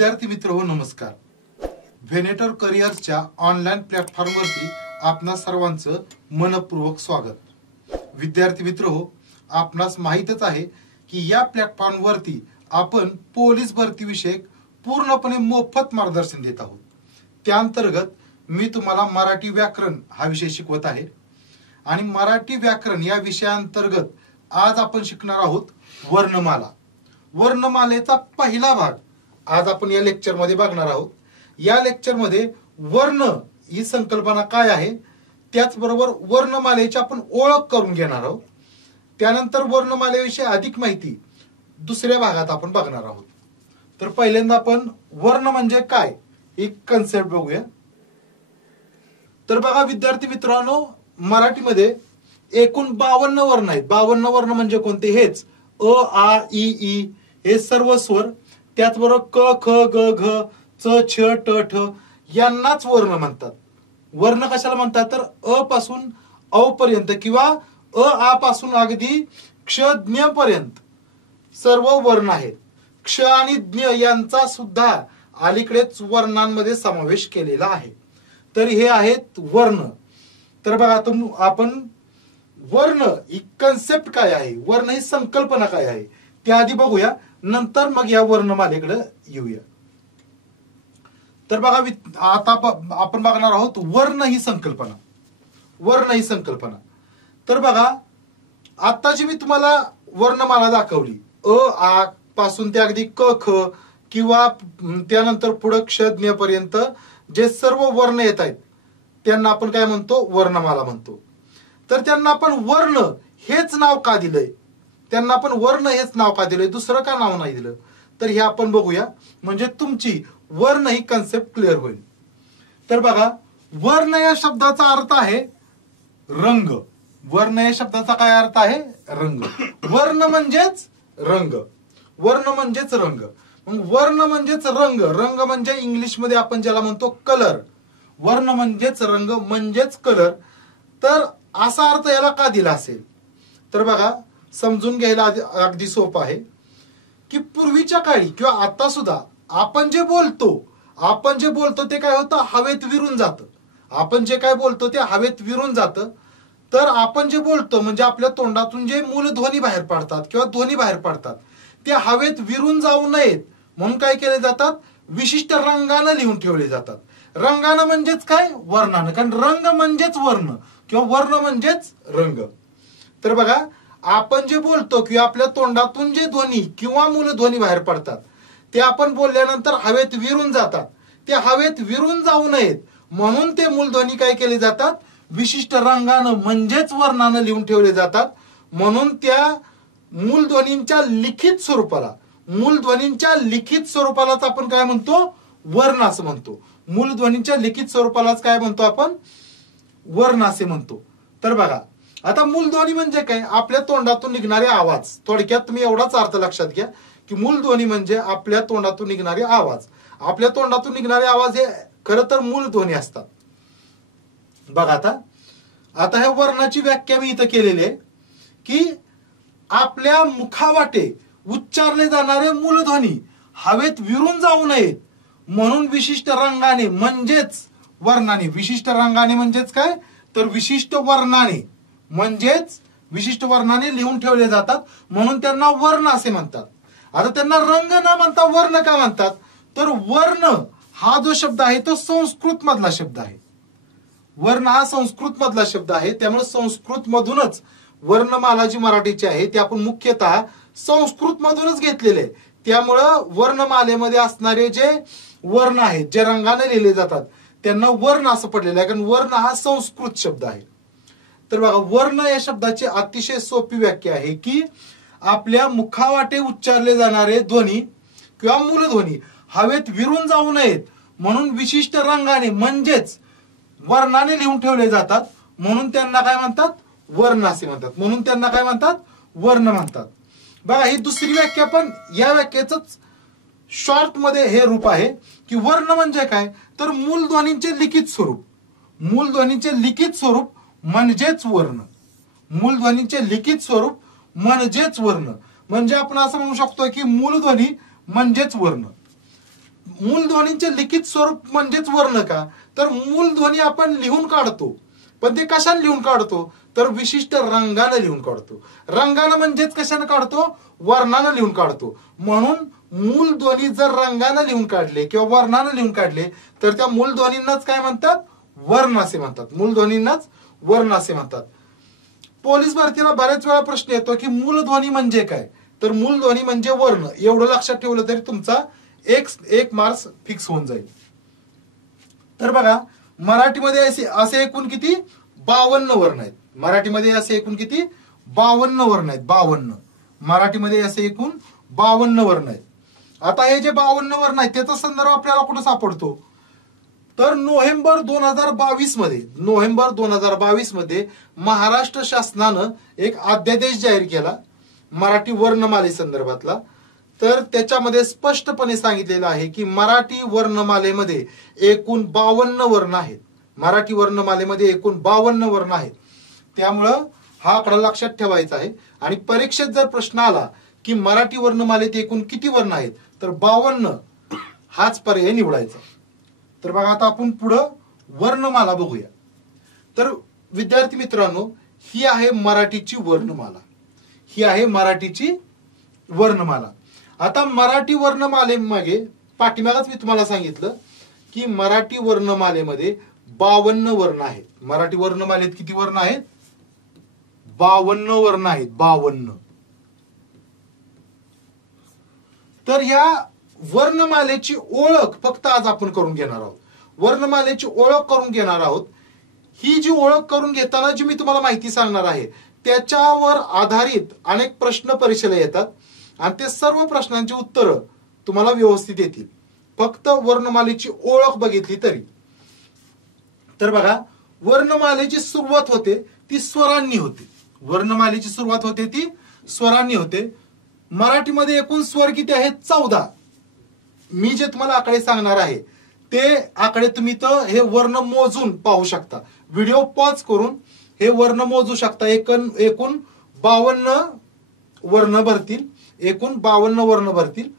विद्यार्थी मित्र हो नमस्कार. व्हेनेटर करिअर्सच्या ऑनलाईन प्लॅटफॉर्मवरती आपणा सर्वांचं मनपूर्वक स्वागत. विद्यार्थी मित्र हो, आपणास माहीतच आहे की या प्लॅटफॉर्मवरती आपण पोलीस भरती विषयक पूर्णपणे मोफत मार्गदर्शन देत आहोत. त्याअंतर्गत मी तुम्हाला मराठी व्याकरण हा विषय शिकवत आहे आणि मराठी व्याकरण या विषयाअंतर्गत आज आपण शिकणार आहोत वर्णमाला. वर्णमालेचा पहिला भाग आज आपण या लेक्चर मध्ये बघणार आहोत. या लेक्चर मध्ये वर्ण ही संकल्पना काय आहे, त्याचबरोबर वर्णमालेची आपण ओळख करून घेणार आहोत. त्यानंतर वर्णमालेविषयी अधिक माहिती दुसऱ्या भागात आपण बघणार आहोत. तर पहिल्यांदा आपण वर्ण म्हणजे काय एक कन्सेप्ट बघूया. तर बघा विद्यार्थी मित्रांनो, मराठीमध्ये एकूण 52 वर्ण आहेत. 52 वर्ण म्हणजे कोणते? हेच अ आ इ ई हे सर्व स्वर, त्याचबरोबर क ख ग घ च छ ट ठ यांनाच वर्ण म्हणतात. वर्ण कशाला म्हणतात? तर अ पासून औ पर्यंत किंवा अ आ पासून अगदी क्ष ज्ञ पर्यंत सर्व वर्ण आहेत. क्ष आणि ज्ञ यांचा सुद्धा अलीकडेच वर्णांमध्ये समावेश केलेला आहे. तर हे आहेत वर्ण. तर बघा आता आपण वर्ण ही कन्सेप्ट काय आहे, वर्ण ही संकल्पना काय आहे त्या आधी बघूया, नंतर मग या वर्णमालेकडे येऊया. तर बघा आता आपण बघणार आहोत वर्ण ही संकल्पना. वर्ण ही संकल्पना. तर बघा आता जी मी तुम्हाला वर्णमाला दाखवली, अ आ पासून ते अगदी क ख किंवा त्यानंतर पुढे क्ष ज्ञ पर्यंत जे सर्व वर्ण येत आहेत त्यांना आपण काय म्हणतो? वर्णमाला म्हणतो. तर त्यांना आपण वर्ण हेच नाव का दिलंय? त्यांना आपण वर्ण हेच नाव का दिलंय, दुसरं का नाव नाही दिलं? तर हे आपण बघूया, म्हणजे तुमची वर्ण ही कन्सेप्ट क्लिअर होईल. तर बघा वर्ण या शब्दाचा अर्थ आहे रंग. वर्ण या शब्दाचा काय अर्थ आहे? रंग. वर्ण म्हणजेच रंग. वर्ण म्हणजेच रंग. मग वर्ण म्हणजेच रंग. रंग म्हणजे इंग्लिश मध्ये आपण ज्याला म्हणतो कलर. वर्ण म्हणजेच रंग म्हणजेच कलर. तर असा अर्थ याला का दिला असेल? तर बघा समजून घ्यायला अगदी सोपं आहे की पूर्वीच्या काळी किंवा आता सुद्धा आपण जे बोलतो ते काय होतं? हवेत विरून जातं. आपण जे काय बोलतो ते हवेत विरून जातं. तर आपण जे बोलतो म्हणजे आपल्या तोंडातून जे मूलध्वनी बाहेर पडतात किंवा ध्वनी बाहेर पडतात ते हवेत विरून जाऊ नयेत म्हणून काय केले जातात? विशिष्ट रंगानं लिहून ठेवले जातात. रंगानं म्हणजेच काय? वर्णानं. कारण रंग म्हणजेच वर्ण किंवा वर्ण म्हणजेच रंग. तर बघा आपण जे बोलतो किंवा आपल्या तोंडातून जे ध्वनी किंवा मूलध्वनी बाहेर पडतात ते आपण बोलल्यानंतर हवेत विरून जातात. ते हवेत विरून जाऊ नयेत म्हणून ते मूलध्वनी काय केले जातात? विशिष्ट रंगानं म्हणजेच वर्णानं लिहून ठेवले जातात. म्हणून त्या मूलध्वनींच्या लिखित स्वरूपालाच आपण काय म्हणतो? वर्ण असं म्हणतो. मूलध्वनींच्या लिखित स्वरूपालाच काय म्हणतो आपण? वर्ण असे म्हणतो. तर बघा आता मूलध्वनी म्हणजे काय? आपल्या तोंडातून निघणारे आवाज. थोडक्यात तुम्ही एवढाच अर्थ लक्षात घ्या की मूलध्वनी म्हणजे आपल्या तोंडातून निघणारे आवाज. आपल्या तोंडातून निघणारे आवाज हे खरं तर मूलध्वनी असतात. बघा आता ह्या वर्णाची व्याख्या मी इथं केलेली आहे की आपल्या मुखावाटे उच्चारले जाणारे मूलध्वनी हवेत विरून जाऊ नयेत म्हणून विशिष्ट रंगाने म्हणजेच वर्णाने, विशिष्ट रंगाने म्हणजेच काय? तर विशिष्ट वर्णाने म्हणजेच विशिष्ट वर्णाने लिहून ठेवले जातात म्हणून त्यांना वर्ण असे म्हणतात. आता त्यांना रंग न म्हणता वर्ण का म्हणतात? तर वर्ण हा जो शब्द आहे तो संस्कृत मधला शब्द आहे. वर्ण हा संस्कृत मधला शब्द आहे. त्यामुळे संस्कृत मधूनच वर्णमाला जी मराठीची आहे ती आपण मुख्यतः संस्कृत मधूनच घेतलेले आहे. त्यामुळं वर्णमालेमध्ये असणारे जे वर्ण आहेत जे रंगाने लिहिले जातात त्यांना वर्ण असं पडलेलं आहे, कारण वर्ण हा संस्कृत शब्द आहे. तर बघा वर्ण या शब्दाची अतिशय सोपी व्याख्या आहे की आपल्या मुखावाटे उच्चारले जाणारे ध्वनी किंवा मूलध्वनी हवेत विरून जाऊ नयेत म्हणून विशिष्ट रंगाने म्हणजेच वर्णाने लिहून ठेवले जातात म्हणून त्यांना काय म्हणतात? वर्ण असे म्हणतात. म्हणून त्यांना काय म्हणतात? वर्ण म्हणतात. बघा ही दुसरी व्याख्या पण या व्याख्येच शॉर्ट मध्ये हे रूप आहे की वर्ण म्हणजे काय? तर मूलध्वनींचे लिखित स्वरूप. मूलध्वनींचे लिखित स्वरूप म्हणजेच वर्ण. मूलध्वनींचे लिखित स्वरूप म्हणजेच वर्ण. म्हणजे आपण असं म्हणू शकतो की मूलध्वनी म्हणजेच वर्ण. मूलध्वनींचे लिखित स्वरूप म्हणजेच वर्ण का, तर मूलध्वनी आपण लिहून काढतो, पण ते कशाने लिहून काढतो, तर विशिष्ट रंगाने लिहून काढतो. रंगाने म्हणजेच कशाने काढतो, वर्णाने लिहून काढतो. म्हणून मूलध्वनी जर रंगाने लिहून काढले किंवा वर्णाने लिहून काढले तर त्या मूलध्वनींनाच काय म्हणतात, वर्ण असे म्हणतात. मूलध्वनींनाच वर्ण असे म्हणतात. पोलीस भरतीला बऱ्याच वेळा प्रश्न येतो की मूलध्वनी म्हणजे काय, तर मूलध्वनी म्हणजे वर्ण. एवढं लक्षात ठेवलं तरी तुमचा एक मार्क्स फिक्स होऊन जाईल. तर बघा, मराठीमध्ये असे एकूण किती 52 वर्ण आहेत. मराठीमध्ये असे एकूण किती 52 वर्ण आहेत. 52 मराठीमध्ये असे एकूण 52 वर्ण आहेत. आता हे जे 52 वर्ण आहेत त्याचा संदर्भ आपल्याला कुठं सापडतो, तर नोव्हेंबर 2022 मध्ये महाराष्ट्र शासनानं एक अध्यादेश जाहीर केला मराठी वर्णमाले संदर्भातला. तर त्याच्यामध्ये स्पष्टपणे सांगितलेलं आहे की मराठी वर्णमालेमध्ये एकूण 52 वर्ण आहेत. मराठी वर्णमालेमध्ये एकूण 52 वर्ण आहेत. त्यामुळं हा आकडा लक्षात ठेवायचा आहे. आणि परीक्षेत जर प्रश्न आला की मराठी वर्णमालेत एकूण किती वर्ण आहेत, तर 52 हाच पर्याय निवडायचा. तर बघा, आता आपण पुढं वर्णमाला बघूया. तर विद्यार्थी मित्रांनो, ही आहे मराठीची वर्णमाला. ही आहे मराठीची वर्णमाला. आता मराठी वर्णमालेमागे पाठीमागच मी तुम्हाला सांगितलं की मराठी वर्णमालेमध्ये 52 वर्ण आहेत. मराठी वर्णमालेत किती वर्ण आहेत, 52 वर्ण आहेत. 52. तर ह्या वर्णमालेची ओळख फक्त आज आपण करून घेणार आहोत. वर्णमालेची ओळख करून घेणार आहोत. ही जी ओळख करून घेताना जी मी तुम्हाला माहिती सांगणार आहे त्याच्यावर आधारित अनेक प्रश्न परीक्षेला येतात आणि ते सर्व प्रश्नांची उत्तरं तुम्हाला व्यवस्थित येतील फक्त वर्णमालेची ओळख बघितली तरी. तर बघा, वर्णमालेची सुरुवात होते ती स्वरांनी होते. वर्णमालेची सुरुवात होते ती स्वरांनी होते. मराठीमध्ये एकूण स्वर किती आहेत, 14. मी जे तुम्हाला आकडे सांगणार आहे ते आकडे तुम्ही तर हे वर्ण मोजून पाहू शकता. व्हिडिओ पॉज करून हे वर्ण मोजू शकता. एकूण 52 वर्ण भरतील. एकूण 52 वर्ण भरतील.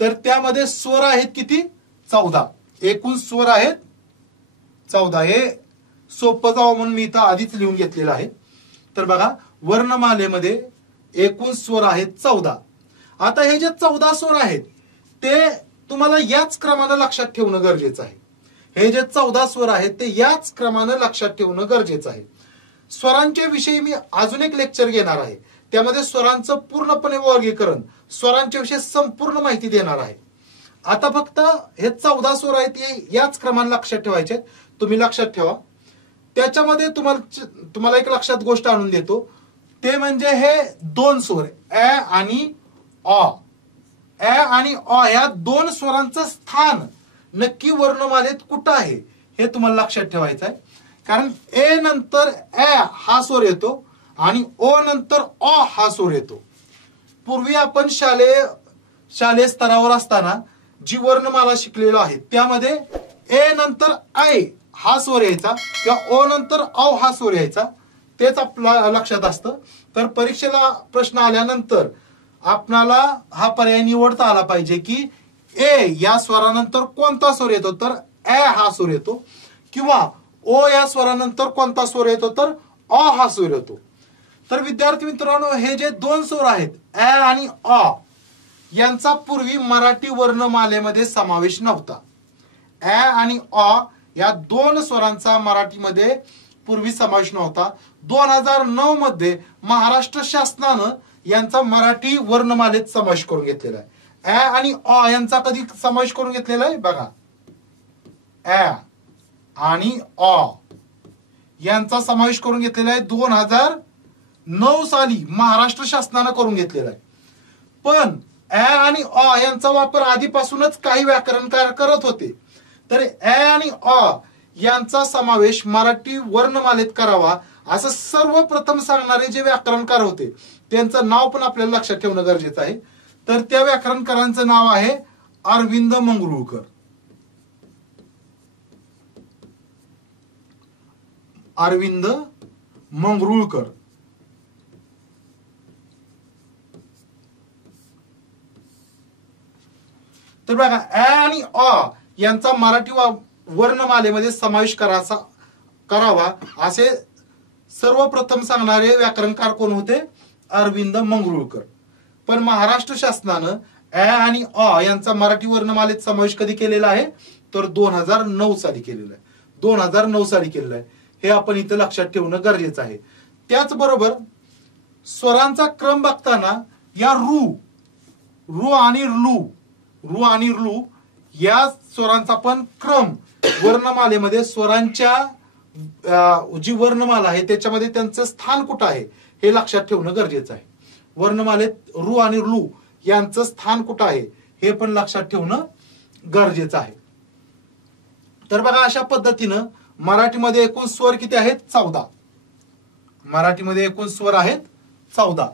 तर त्यामध्ये स्वर आहेत किती, 14. एकूण स्वर आहेत 14. हे सोपं जावं म्हणून मी इथं आधीच लिहून घेतलेलं आहे. तर बघा, वर्णमालेमध्ये एकूण स्वर आहेत 14. आता हे जे 14 स्वर आहेत ते तुम्हाला याच क्रमाने लक्षात ठेवणं गरजेचं आहे. हे जे 14 स्वर आहेत ते याच क्रमाने लक्षात ठेवणं गरजेचं आहे. स्वरांच्या विषयी मी अजून एक लेक्चर घेणार आहे. त्यामध्ये स्वरांचं पूर्णपणे वर्गीकरण, स्वरांच्या विषयी संपूर्ण माहिती देणार आहे. आता फक्त हे 14 स्वर आहेत हे याच क्रमाने लक्षात ठेवायचे. तुम्ही लक्षात ठेवा. त्याच्यामध्ये तुम्हाला एक लक्षात गोष्ट आणून देतो, ते म्हणजे हे 2 स्वर ए आणि अ. ए आणि अ या 2 स्वरांचं स्थान नक्की वर्णमालेत कुठं आहे हे तुम्हाला लक्षात ठेवायचं आहे. कारण ए नंतर ए हा स्वर येतो आणि ओ नंतर अ हा स्वर येतो. पूर्वी आपण शालेय स्तरावर असताना जी वर्णमाला शिकलेलो आहे त्यामध्ये ए नंतर ऐ हा स्वर यायचा किंवा ओ नंतर औ हा स्वर यायचा. तेच आपल्या लक्षात असतं. तर परीक्षेला प्रश्न आल्यानंतर आपणाला हा पर्याय निवडता आला पाहिजे की ए या स्वरानंतर कोणता स्वर येतो, तर ए हा स्वर येतो, किंवा ओ या स्वरानंतर कोणता स्वर येतो, तर अ हा स्वर येतो. तर विद्यार्थी मित्रांनो, हे जे 2 स्वर आहेत ए आणि अ यांचा पूर्वी मराठी वर्णमालेमध्ये समावेश नव्हता. ए आणि अ या 2 स्वरांचा मराठीमध्ये पूर्वी समावेश नव्हता. 2009 मध्ये महाराष्ट्र शासनानं यांचा मराठी वर्णमालेत समावेश करून घेतलेला आहे. ए आणि अ यांचा कधी समावेश करून घेतलेला आहे बघा, ए आणि अ यांचा समावेश करून घेतलेला आहे 2009 साली महाराष्ट्र शासनानं करून घेतलेला आहे. पण ए आणि अ यांचा वापर आधीपासूनच काही व्याकरणकार करत होते. तर ए आणि अ यांचा समावेश मराठी वर्णमालेत करावा असं सर्वप्रथम सांगणारे जे व्याकरणकार होते त्यांचं नाव पण आपल्याला लक्षात ठेवणं गरजेचं आहे. तर त्या व्याकरणकारांचं नाव आहे अरविंद मंगरुळकर. अरविंद मंगरुळकर. तर बघा ॲ आणि अ यांचा मराठी वर्णमालेमध्ये समावेश करावा असे सर्वप्रथम सांगणारे व्याकरणकार कोण होते? अरविंद मंगरुळकर. पण महाराष्ट्र शासनानं ॲ आणि अ यांचा मराठी वर्णमालेत समावेश कधी केलेला आहे? तर 2009 साली केलेला आहे. 2009 साली केलेला आहे. हे आपण इथं लक्षात ठेवणं गरजेचं आहे. त्याचबरोबर स्वरांचा क्रम बघताना या रू आणि लू या स्वरांचा पण क्रम वर्णमालेमध्ये स्वरांच्या जी वर्णमाला आहे त्याच्यामध्ये त्यांचं स्थान कुठं आहे हे लक्षात ठेवणं गरजेचं आहे. वर्णमालेत रू आणि लू यांचं स्थान कुठं आहे हे पण लक्षात ठेवणं गरजेचं आहे. तर बघा अशा पद्धतीनं मराठीमध्ये एकूण स्वर किती आहेत? 14. मराठीमध्ये एकूण स्वर आहेत 14.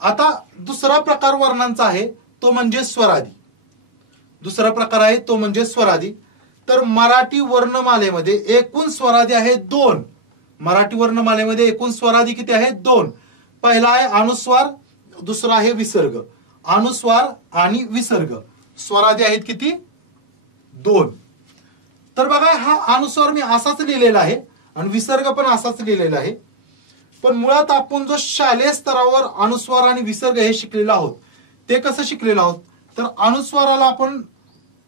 आता दुसरा प्रकार वर्णांचा आहे तो म्हणजे स्वरादी. दुसरा प्रकार आहे तो म्हणजे स्वरादी. तर मराठी वर्णमालेमध्ये एकूण स्वरादी आहेत 2. मराठी वर्णमालेमध्ये एकूण स्वरादी किती आहेत? 2. पहिला आहे अनुस्वार, दुसरा आहे विसर्ग. अनुस्वार आणि विसर्ग स्वरादी आहेत किती? 2. तर बघा हा अनुस्वार मी असाच लिहिलेला आहे आणि विसर्ग पण असाच लिहिलेला आहे. पण मुळात आपण जो शालेय स्तरावर अनुस्वार आणि विसर्ग हे शिकलेलो आहोत ते कसं शिकलेलो आहोत? तर अनुस्वाराला आपण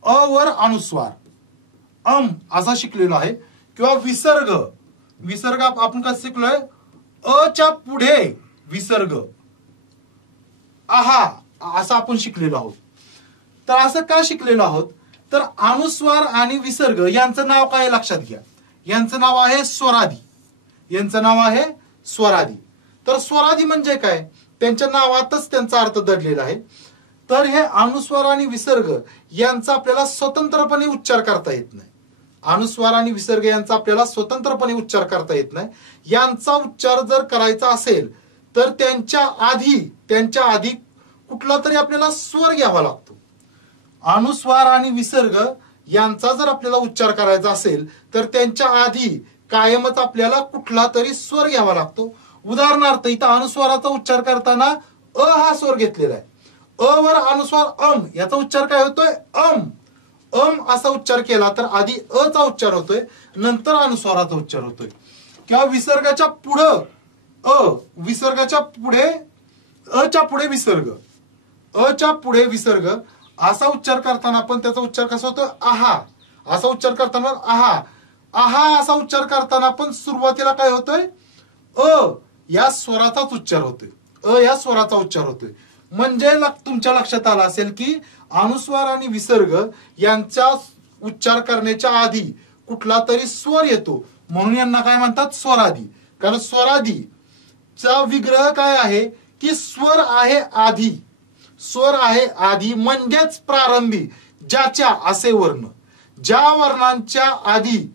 अ वर अनुस्वार असा शिकलेलो आहे. किंवा विसर्ग आपण कसं शिकलोय? अ च्या पुढे विसर्ग आहा असं आपण शिकलेलो आहोत. तर असं का शिकलेलो आहोत? तर अनुस्वार आणि विसर्ग यांचं नाव काय लक्षात घ्या. यांचं नाव आहे स्वरादी. यांचं नाव आहे स्वरादी. तर स्वरादी म्हणजे काय? त्यांच्या नावातच त्यांचा अर्थ दडलेला आहे. तर हे अनुस्वार आणि विसर्ग यांचा आपल्याला स्वतंत्रपणे उच्चार करता येत नाही. अनुस्वार आणि विसर्ग यांचा आपल्याला स्वतंत्रपणे उच्चार करता येत नाही. यांचा उच्चार जर करायचा असेल तर त्यांच्या आधी कुठला तरी आपल्याला स्वर घ्यावा लागतो. अनुस्वार आणि विसर्ग यांचा जर आपल्याला उच्चार करायचा असेल तर त्यांच्या आधी कायमच आपल्याला कुठला तरी स्वर घ्यावा लागतो. उदाहरणार्थ इथं अनुस्वाराचा उच्चार करताना अ हा स्वर घेतलेला आहे. अ वर अनुस्वार याचा उच्चार काय होतोय? असा उच्चार केला तर आधी अ चा उच्चार होतोय, नंतर अनुस्वाराचा उच्चार होतोय. किंवा विसर्गाच्या पुढं विसर्गाच्या पुढे अच्या पुढे विसर्ग, अच्या पुढे विसर्ग असा उच्चार करताना पण त्याचा उच्चार कसा होतो? आहा असा उच्चार करताना आहा असा उच्चार करताना पण सुरुवातीला काय होतोय? अ या स्वराचाच उच्चार होतोय. अ या स्वराचा उच्चार होतोय. म्हणजे तुमच्या लक्षात आलं असेल की अनुस्वार आणि विसर्ग यांचा उच्चार करण्याच्या आधी कुठला तरी स्वर येतो म्हणून यांना काय म्हणतात? स्वरादी. कारण स्वरादीचा विग्रह काय आहे की स्वर आहे आधी. स्वर आहे आधी म्हणजेच प्रारंभी ज्याच्या असे वर्ण. ज्या वर्णांच्या आधी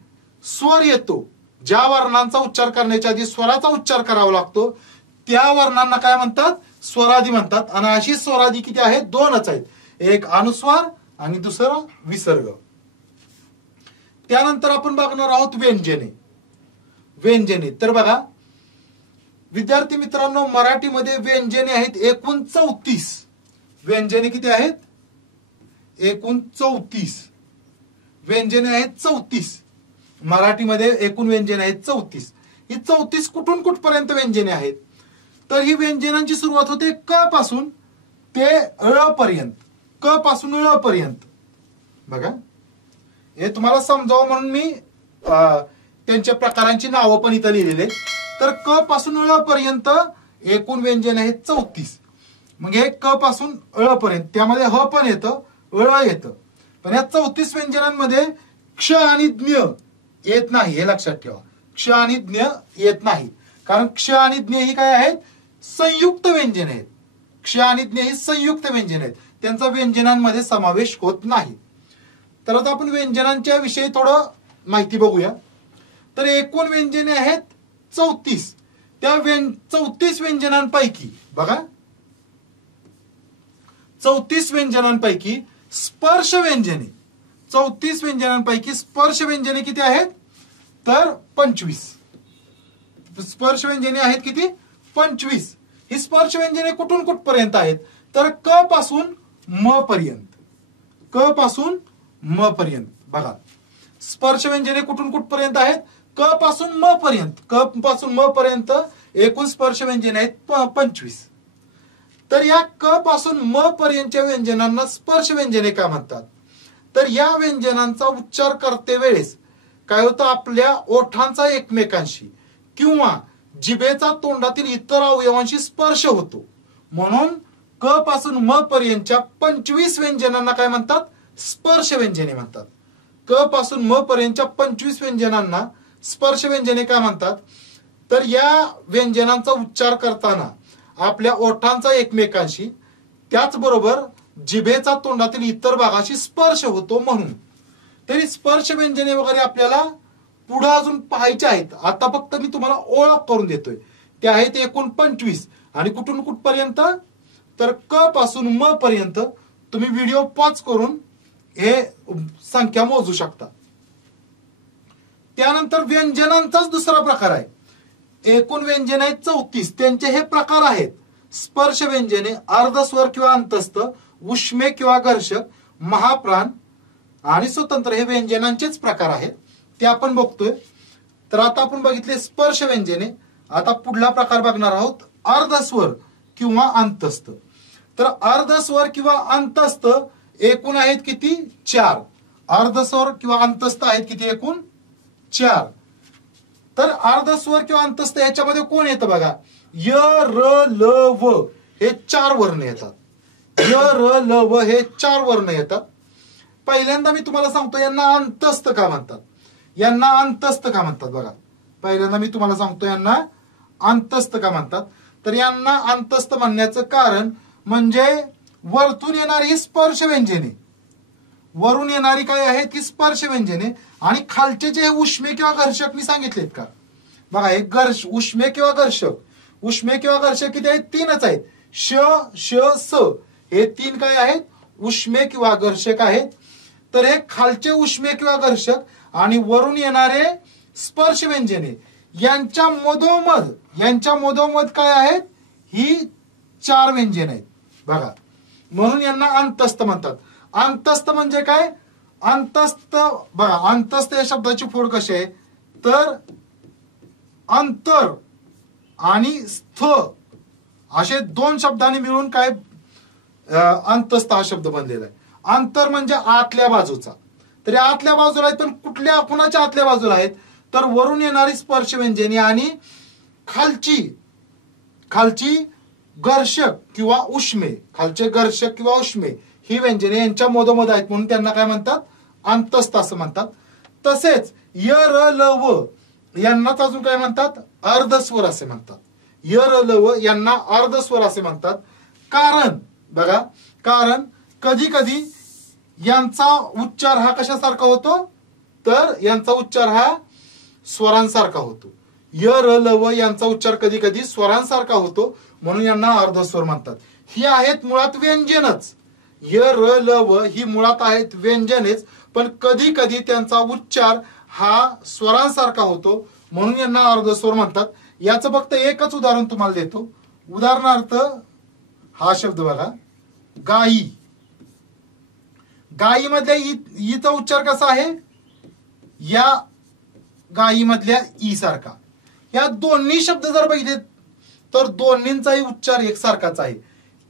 स्वर येतो, ज्या वर्णांचा उच्चार करण्याच्या आधी स्वराचा उच्चार करावा लागतो त्या वर्णांना काय म्हणतात? स्वरादी म्हणतात. आणि अशी स्वरादी किती आहेत? 2च आहेत. एक अनुस्वार आणि दुसरा विसर्ग. त्यानंतर आपण बघणार आहोत व्यंजने. तर बघा विद्यार्थी मित्रांनो, मराठीमध्ये व्यंजने आहेत एकूण 34. व्यंजने किती आहेत? एकूण 34 व्यंजने आहेत. 34 मराठीमध्ये एकूण व्यंजने आहेत 34. ही 34 कुठून कुठपर्यंत व्यंजने आहेत? तर ही व्यंजनांची सुरुवात होते क पासून ते ळ पर्यंत. क पासून ळ पर्यंत. बघा हे तुम्हाला समजावं म्हणून मी त्यांच्या प्रकारांची नावं पण इथं लिहिलेले. तर क पासून ळ पर्यंत एकूण व्यंजने आहेत 34. मग हे क पासून ळ पर्यंत त्यामध्ये ह पण येतं, ळ येतं. पण या 34 व्यंजनांमध्ये क्ष आणि ज्ञ येत नाही हे लक्षात ठेवा. क्ष आणि ज्ञ येत नाही कारण क्ष आणि ज्ञ ही काय आहेत? संयुक्त व्यंजने आहेत. क्ष आणि ज्ञ ही संयुक्त व्यंजने आहेत. त्यांचा व्यंजनांमध्ये समावेश होत नाही. तर आता आपण व्यंजनांच्या विषयी थोडं माहिती बघूया. तर एकूण व्यंजने आहेत 34. त्या 34 व्यंजनांपैकी बघा 34 व्यंजनांपैकी स्पर्श व्यंजने 34 व्यंजनांपैकी स्पर्श व्यंजने किती आहेत? तर 25. स्पर्श व्यंजने आहेत किती? 25. ही स्पर्श व्यंजने कुठून कुठपर्यंत आहेत? तर क पासून म पर्यंत. क पासून म पर्यंत. बघा स्पर्श व्यंजने कुठून कुठपर्यंत आहेत? क पासून म पर्यंत. क पासून म पर्यंत एकूण स्पर्श व्यंजने आहेत 25. तर या क पासून म पर्यंतच्या व्यंजनांना स्पर्श व्यंजने का म्हणतात? तर या व्यंजनांचा उच्चार करते वेळेस काय होतं, आपल्या ओठांचा एकमेकांशी किंवा जिभेचा तोंडातील इतर अवयवांशी स्पर्श होतो. म्हणून क पासून म पर्यंतच्या 25 व्यंजनांना काय म्हणतात? स्पर्श व्यंजने म्हणतात. क पासून म पर्यंतच्या 25 व्यंजनांना स्पर्श व्यंजने का म्हणतात? तर या व्यंजनांचा उच्चार करताना आपल्या ओठांचा एकमेकांशी त्याचबरोबर जिभेचा तोंडातील इतर भागाशी स्पर्श होतो म्हणून. तरी स्पर्श व्यंजने वगैरे आपल्याला पुढे अजून पाहायचे आहेत. आता फक्त मी तुम्हाला ओळख करून देतोय. ते आहेत एकूण 25 आणि कुठून कुठपर्यंत? तर क पासून म पर्यंत. तुम्ही व्हिडिओ पॉज करून हे संख्या मोजू शकता. त्यानंतर व्यंजनांचाच दुसरा प्रकार आहे. एकूण व्यंजन आहेत 34. त्यांचे हे प्रकार आहेत: स्पर्श व्यंजने, अर्धस्वर किंवा अंतस्थ, उष्मे किंवा घर्षक, महाप्राण आणि स्वतंत्र. हे व्यंजनांचेच प्रकार आहेत, ते आपण बघतोय. तर आता आपण बघितले स्पर्श व्यंजने. आता पुढला प्रकार बघणार आहोत अर्धस्वर किंवा अंतस्थ. तर अर्धस्वर किंवा अंतस्थ एकूण आहेत किती? 4. अर्धस्वर किंवा अंतस्थ आहेत किती? एकूण 4. तर अर्धस्वर किंवा अंतस्थ याच्यामध्ये कोण येतं बघा? य, र, ल, व हे 4 वर्ण येतात. य, र, ल, व हे 4 वर्ण येतात. पहिल्यांदा मी तुम्हाला सांगतो यांना अंतस्थ का म्हणतात. यांना अंतस्थ का म्हणतात बघा. पहिल्यांदा मी तुम्हाला सांगतो यांना अंतस्थ का म्हणतात. तर यांना अंतस्थ म्हणण्याचं कारण म्हणजे वरतून येणारी ही स्पर्श व्यंजने, वरून येणारी काय आहेत की स्पर्श व्यंजने, आणि खालचे जे उष्मे किंवा घर्षक मी सांगितलेत का बघा. हे उष्मे किंवा घर्षक. उष्मे किंवा घर्षक किती आहेत? 3च आहेत. श, श, स हे 3 काय आहेत? उष्मे किंवा घर्षक आहेत. तर हे खालचे उष्मे किंवा घर्षक आणि वरून येणारे स्पर्श व्यंजने यांच्या मधोमध काय आहेत? ही 4 व्यंजन आहेत बघा. म्हणून यांना अंतस्थ म्हणतात. अंतस्थ म्हणजे काय? अंतस्थ बघा, अंतस्थ या शब्दाची फोड कशी आहे? तर अंतर आणि स्थ असे 2 शब्दांनी मिळून काय अंतस्थ हा शब्द बनलेला आहे. अंतर म्हणजे आतल्या बाजूचा. तरी आतल्या बाजूला आहेत, पण कुणाच्या आतल्या बाजूला आहेत? तर वरून येणारी स्पर्श व्यंजने आणि खालची घर्षक किंवा उष्मे, खालचे घर्षक किंवा उष्मे ही व्यंजने यांच्या मधोमध आहेत, म्हणून त्यांना काय म्हणतात? अंतस्थ असं म्हणतात. तसेच य, र, ल, व यांनाच अजून काय म्हणतात? अर्धस्वर असे म्हणतात. य, र, ल, व यांना अर्धस्वर असे म्हणतात. कारण कधी कधी यांचा उच्चार हा कशासारखा होतो? तर यांचा उच्चार हा स्वरांसारखा होतो. य, र, ल, व यांचा उच्चार कधी कधी स्वरांसारखा होतो, म्हणून यांना अर्धस्वर म्हणतात. ही आहेत मुळात व्यंजनच. य, र, ल, व ही मुळात आहेत व्यंजनेच, पण कधी कधी त्यांचा उच्चार हा स्वरांसारखा होतो, म्हणून यांना अर्धस्वर म्हणतात. याचं फक्त एकच उदाहरण तुम्हाला देतो. उदाहरणार्थ हा शब्द बघा, गाई. गाईमधल्या ईचा उच्चार कसा आहे? या गाईमधल्या ई सारखा. या दोन्ही शब्द जर बघितले तर दोन्हींचाही उच्चार एकसारखाच आहे.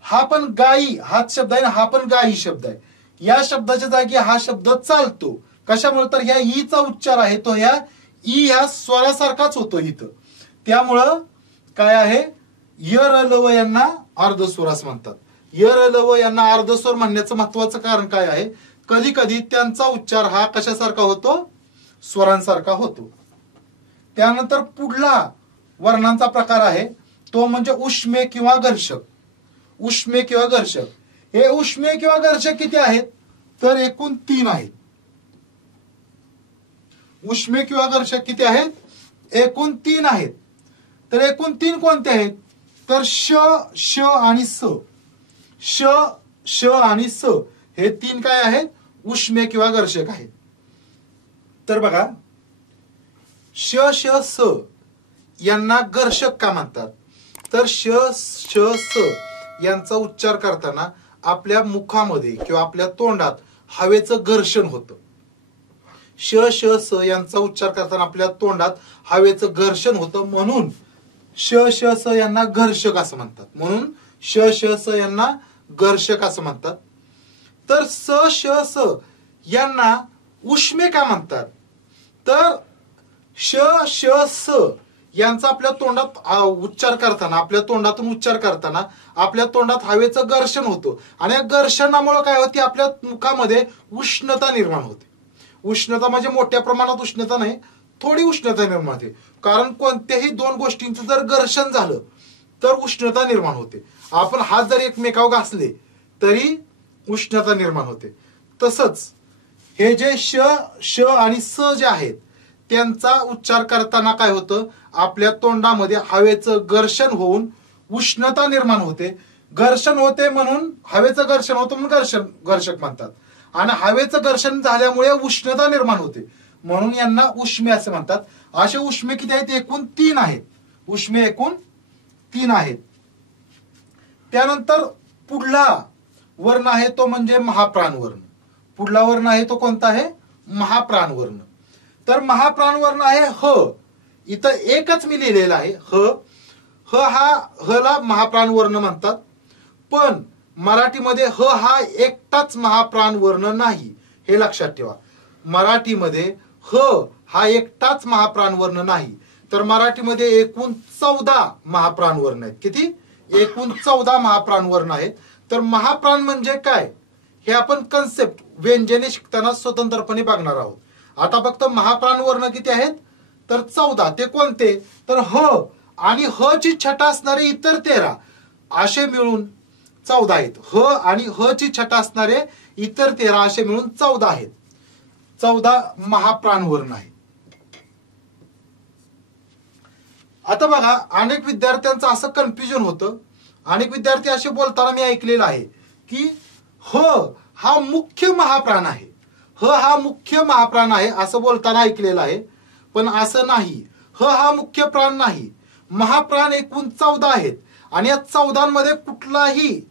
हा पण गाई हाच शब्द आहे, हा पण गाई शब्द आहे. या शब्दाच्या जागी हा शब्द चालतो. कशामुळे? तर ह्या ईचा उच्चार आहे तो ह्या ह्या स्वरासारखाच होतो इथं. त्यामुळं काय आहे? य, र, ल, व यांना अर्धस्वर असं म्हणतात. य, र, ल, व यांना अर्धस्वर म्हणण्याचं महत्वाचं कारण काय आहे? कधी कधी त्यांचा उच्चार हा कशासारखा होतो? स्वरांसारखा होतो. त्यानंतर पुढला वर्णांचा प्रकार आहे तो म्हणजे उष्मे किंवा घर्षक. उष्मे किंवा घर्षक. हे उष्मे किंवा घर्षक किती आहेत? तर एकूण 3 आहेत. उष्मे किंवा घर्षक किती आहेत? एकूण 3 आहेत. तर एकूण 3 कोणते आहेत? तर श, श आणि स. श, श आणि स हे 3 काय आहेत? उष्मे किंवा घर्षक आहेत. तर बघा, श, श, स यांना घर्षक का म्हणतात? तर श, श, स यांचा उच्चार करताना आपल्या मुखामध्ये किंवा आपल्या तोंडात हवेचं घर्षण होतं. श श स यांचा उच्चार करताना आपल्या तोंडात हवेचं घर्षण होतं, म्हणून श श स यांना घर्षक असं म्हणतात. म्हणून श श स यांना घर्षक असं म्हणतात. तर स श स यांना उष्मे का म्हणतात? तर श श स यांचा आपल्या तोंडात उच्चार करताना, आपल्या तोंडातून उच्चार करताना आपल्या तोंडात हवेचं घर्षण होतं आणि या घर्षणामुळे काय होते, आपल्या मुखामध्ये उष्णता निर्माण होते. उष्णता म्हणजे मोठ्या प्रमाणात उष्णता नाही, थोडी उष्णता निर्माण होते. कारण कोणत्याही दोन गोष्टींचं जर घर्षण झालं तर उष्णता निर्माण होते. आपण हात जर एकमेकावर घासले तरी उष्णता निर्माण होते. तसंच हे जे श श आणि स जे आहेत त्यांचा उच्चार करताना काय होतं, आपल्या तोंडामध्ये हवेचं घर्षण होऊन उष्णता निर्माण होते. घर्षण होते म्हणून हवेचं घर्षण होतं म्हणून घर्षक म्हणतात. आणि हवेचं घर्षण झाल्यामुळे उष्णता निर्माण होते म्हणून यांना उष्मे असे म्हणतात. असे उष्मे किती आहेत? एकूण 3 आहेत. उष्मे एकूण 3 आहेत. त्यानंतर पुढला वर्ण आहे तो म्हणजे महाप्राण वर्ण. पुढला वर्ण आहे तो कोणता आहे? महाप्राण वर्ण. तर महाप्राण वर्ण आहे ह. इथं एकच मी लिहिलेला आहे ह. ह ला महाप्राण वर्ण म्हणतात. पण मराठीमध्ये ह हा एकटाच महाप्राण वर्ण नाही, हे लक्षात ठेवा. मराठीमध्ये ह हा एकटाच महाप्राण वर्ण नाही, तर मराठीमध्ये एकूण 14 महाप्राण वर्ण आहेत. किती? एकूण 14 महाप्राण वर्ण आहेत. तर महाप्राण म्हणजे काय हे आपण कन्सेप्ट व्यंजने शिकताना स्वतंत्रपणे बघणार आहोत. आता फक्त महाप्राण वर्ण किती आहेत? तर 14. ते कोणते? तर ह आणि ह ची छटा असणारे इतर 13 असे मिळून 14 आहेत. ह आणि ह ची छटा असणारे इतर 13 असे मिळून 14 आहेत. 14 महाप्राण वर्ण आहेत. आता बघा, अनेक विद्यार्थ्यांचं असं कन्फ्युजन होतं. अनेक विद्यार्थी असे बोलताना मी ऐकलेलं आहे की ह हा मुख्य महाप्राण आहे, ह हा मुख्य महाप्राण आहे असं बोलताना ऐकलेलं आहे. पण असं नाही. ह हा मुख्य प्राण नाही. महाप्राण एकूण 14 आहेत आणि या 14 मध्ये कुठलाही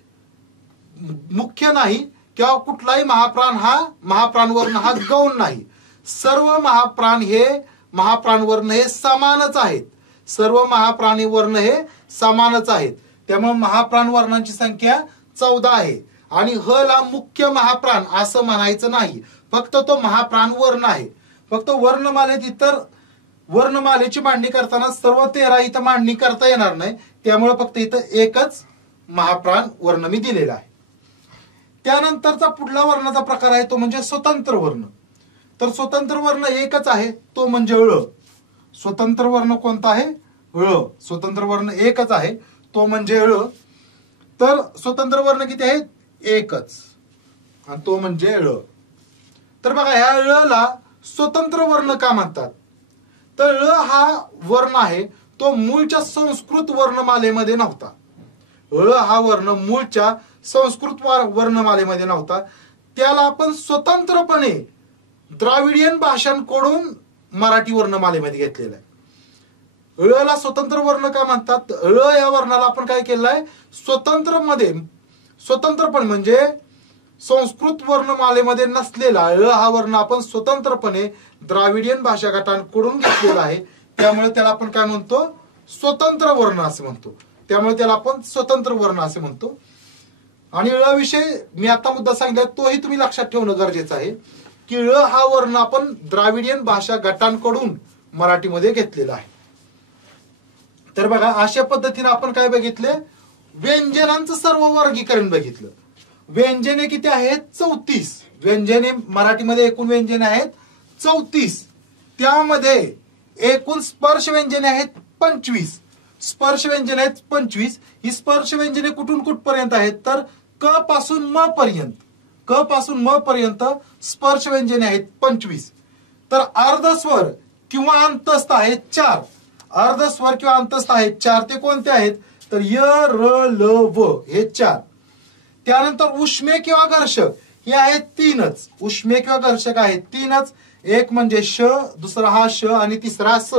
मुख्य नाही किंवा कुठलाही महाप्राण वर्ण हा गौण नाही. सर्व महाप्राण वर्ण हे समानच आहेत. सर्व महाप्राणी वर्ण हे समानच आहेत. त्यामुळे महाप्राण वर्णांची संख्या 14 आहे. आणि ह ला मुख्य महाप्राण असं म्हणायचं नाही, फक्त तो महाप्राण वर्ण आहे. फक्त वर्णमालेत इतर वर्णमालेची मांडणी करताना सर्व 13 इथं मांडणी करता येणार नाही, त्यामुळे फक्त इथं एकच महाप्राण वर्ण मी दिलेला आहे. त्यानंतरचा पुढला वर्णाचा प्रकार आहे तो म्हणजे स्वतंत्र वर्ण. तर स्वतंत्र वर्ण एकच आहे, तो म्हणजे ळ. स्वतंत्र वर्ण कोणता आहे? ळ. स्वतंत्र वर्ण एकच आहे, तो म्हणजे ळ. तर स्वतंत्र वर्ण किती आहेत? एकच, आणि तो म्हणजे ळ. तर बघा, ह्या ळ ला स्वतंत्र वर्ण का म्हणतात? तर ळ हा वर्ण आहे तो मूळच्या संस्कृत वर्णमालेमध्ये नव्हता. ळ हा वर्ण मूळच्या संस्कृत वर्णमालेमध्ये नव्हता. त्याला आपण स्वतंत्रपणे द्राविडियन भाषांकडून मराठी वर्णमालेमध्ये घेतलेला आहे. ळ ला स्वतंत्र वर्ण का म्हणतात? ळ या वर्णाला आपण काय केलं आहे? स्वतंत्रपणे म्हणजे संस्कृत वर्णमालेमध्ये नसलेला ळ हा वर्ण आपण स्वतंत्रपणे द्राविडियन भाषा गटांकडून घेतलेला आहे. त्यामुळे त्याला आपण काय म्हणतो? स्वतंत्र वर्ण असे म्हणतो. त्यामुळे त्याला आपण स्वतंत्र वर्ण असे म्हणतो. आणि ळ विषयी मी आता मुद्दा सांगितला तोही तुम्ही लक्षात ठेवणं गरजेचं आहे की ळ हा वर्ण आपण द्राविडियन भाषा गटांकडून मराठीमध्ये घेतलेला आहे. तर बघा, अशा पद्धतीने आपण काय बघितले? व्यंजनांचं सर्व वर्गीकरण बघितलं. व्यंजने किती आहेत? 34 व्यंजने मराठीमध्ये एकूण व्यंजने आहेत 34. त्यामध्ये एकूण स्पर्श व्यंजने आहेत 25. स्पर्श व्यंजने आहेत 25. ही स्पर्श व्यंजने कुठून कुठपर्यंत आहेत? तर क पासून म पर्यंत. क पासून म पर्यंत स्पर्श व्यंजने आहेत 25. तर अर्धस्वर किंवा अंतस्थ आहेत 4. अर्धस्वर किंवा अंतस्थ आहेत 4. ते कोणते आहेत? तर य, र, ल, व हे 4. त्यानंतर उष्मे किंवा घर्षक हे आहेत 3च. उष्मे किंवा घर्षक आहेत 3च. एक म्हणजे श, दुसरा हा श आणि तिसरा स.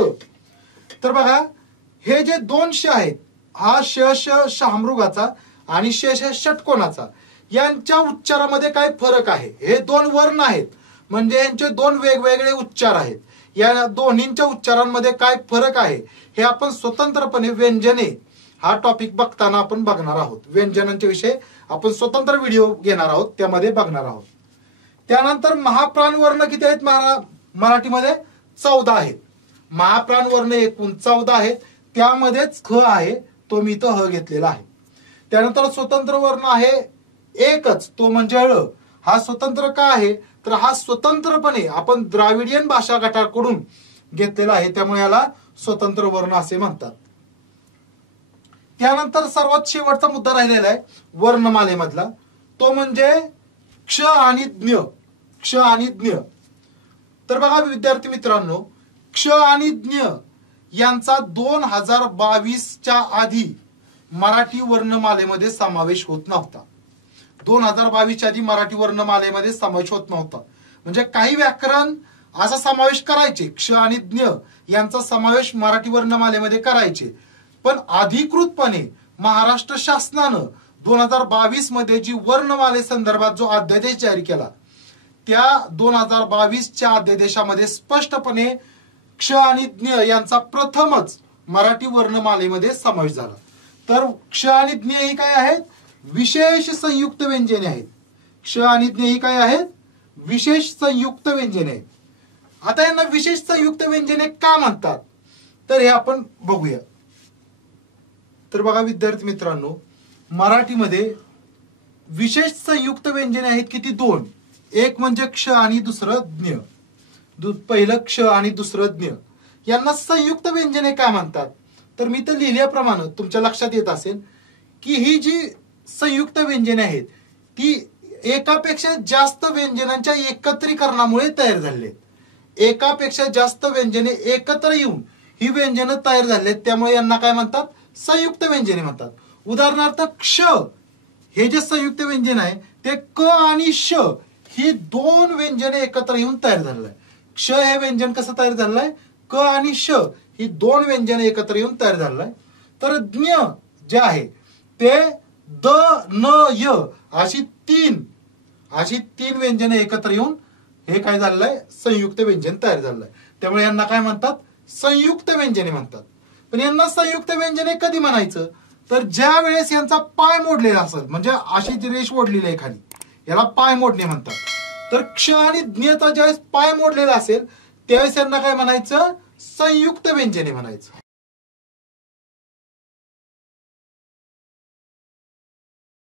तर बघा, हे जे 2 श आहेत, हा श श शामृगाचा आणि श ष षटकोनाचा, यांच्या उच्चारामध्ये काय फरक आहे, हे दोन वर्ण आहेत म्हणजे यांचे दोन वेगवेगळे उच्चार आहेत, या दोन्हींच्या उच्चारांमध्ये काय फरक आहे हे आपण स्वतंत्रपणे व्यंजने हा टॉपिक बघताना आपण बघणार आहोत. व्यंजनांच्या विषयी आपण स्वतंत्र व्हिडिओ घेणार आहोत, त्यामध्ये बघणार आहोत. त्यानंतर महाप्राण वर्ण किती आहेत मराठीमध्ये? 14 आहेत. महाप्राण वर्ण एकूण 14 आहेत, त्यामध्येच ख आहे, तो मी इथं ह घेतलेला आहे. त्यानंतर स्वतंत्र वर्ण आहे एकच, तो म्हणजे ळ. हा स्वतंत्र का आहे तर हा स्वतंत्रपणे आपण द्राविडियन भाषा गटाकडून घेतलेला आहे, त्यामुळे याला स्वतंत्र वर्ण असे म्हणतात. त्यानंतर सर्वात शेवटचा मुद्दा राहिलेला आहे वर्णमालेमधला, तो म्हणजे क्ष आणि ज्ञ. क्ष आणि ज्ञ. तर बघा विद्यार्थी मित्रांनो, क्ष आणि ज्ञ यांचा 2022च्या आधी मराठी वर्णमालेमध्ये समावेश होत नव्हता. 2022च्या आधी मराठी वर्णमालेमध्ये समावेश होत नव्हता. म्हणजे काही व्याकरण असा समावेश करायचे, क्ष आणि ज्ञ यांचा समावेश मराठी वर्णमालेमध्ये करायचे, पण अधिकृतपणे महाराष्ट्र शासनानं 2022 मध्ये जी वर्णमाले संदर्भात जो अध्यादेश जारी केला, त्या 2022च्या अध्यादेशामध्ये स्पष्टपणे क्ष आणि ज्ञ यांचा प्रथमच मराठी वर्णमालेमध्ये समावेश झाला. तर क्ष आणि ज्ञ ही काय आहेत? विशेष संयुक्त व्यंजने आहेत. क्ष आणि ज्ञ ही काय आहेत? विशेष संयुक्त व्यंजने आहेत. आता यांना विशेष संयुक्त व्यंजने का म्हणतात तर हे आपण बघूया. तर बघा विद्यार्थी मित्रांनो, मराठीमध्ये विशेष संयुक्त व्यंजने आहेत किती? 2. एक म्हणजे क्ष आणि दुसरं ज्ञ. पहिलं क्ष आणि दुसरं ज्ञ. यांना संयुक्त व्यंजने काय म्हणतात तर मी तर लिहिल्याप्रमाणे तुमच्या लक्षात येत असेल की ही जी संयुक्त व्यंजने आहेत ती एकापेक्षा जास्त व्यंजनांच्या एकत्रीकरणामुळे तयार झालेली आहेत. एकापेक्षा जास्त व्यंजने एकत्र येऊन ही व्यंजने तयार झाली आहेत, त्यामुळे यांना काय म्हणतात? संयुक्त व्यंजने म्हणतात. उदाहरणार्थ क्ष हे जे संयुक्त व्यंजन आहे ते क आणि श ही 2 व्यंजने एकत्र येऊन तयार झालेलं आहे. क्ष हे व्यंजन कसं तयार झालेलं आहे? क आणि श ही 2 व्यंजने एकत्र येऊन तयार झालेलं आहे. तर ज्ञ जे आहे ते द न य अशी 3 व्यंजने एकत्र येऊन हे काय झालेलं आहे? संयुक्त व्यंजन तयार झालेलं आहे. त्यामुळे यांना काय म्हणतात? संयुक्त व्यंजने म्हणतात. पण यांना संयुक्त व्यंजने कधी म्हणायचं तर ज्या वेळेस यांचा पाय मोडलेला असेल, म्हणजे अशी जी रेष ओढलेली आहे खाली, याला पाय मोडणे म्हणतात. तर क्ष आणि ज्ञचा ज्यावेळेस पाय मोडलेला असेल त्यावेळेस यांना काय म्हणायचं? संयुक्त व्यंजने म्हणायचं.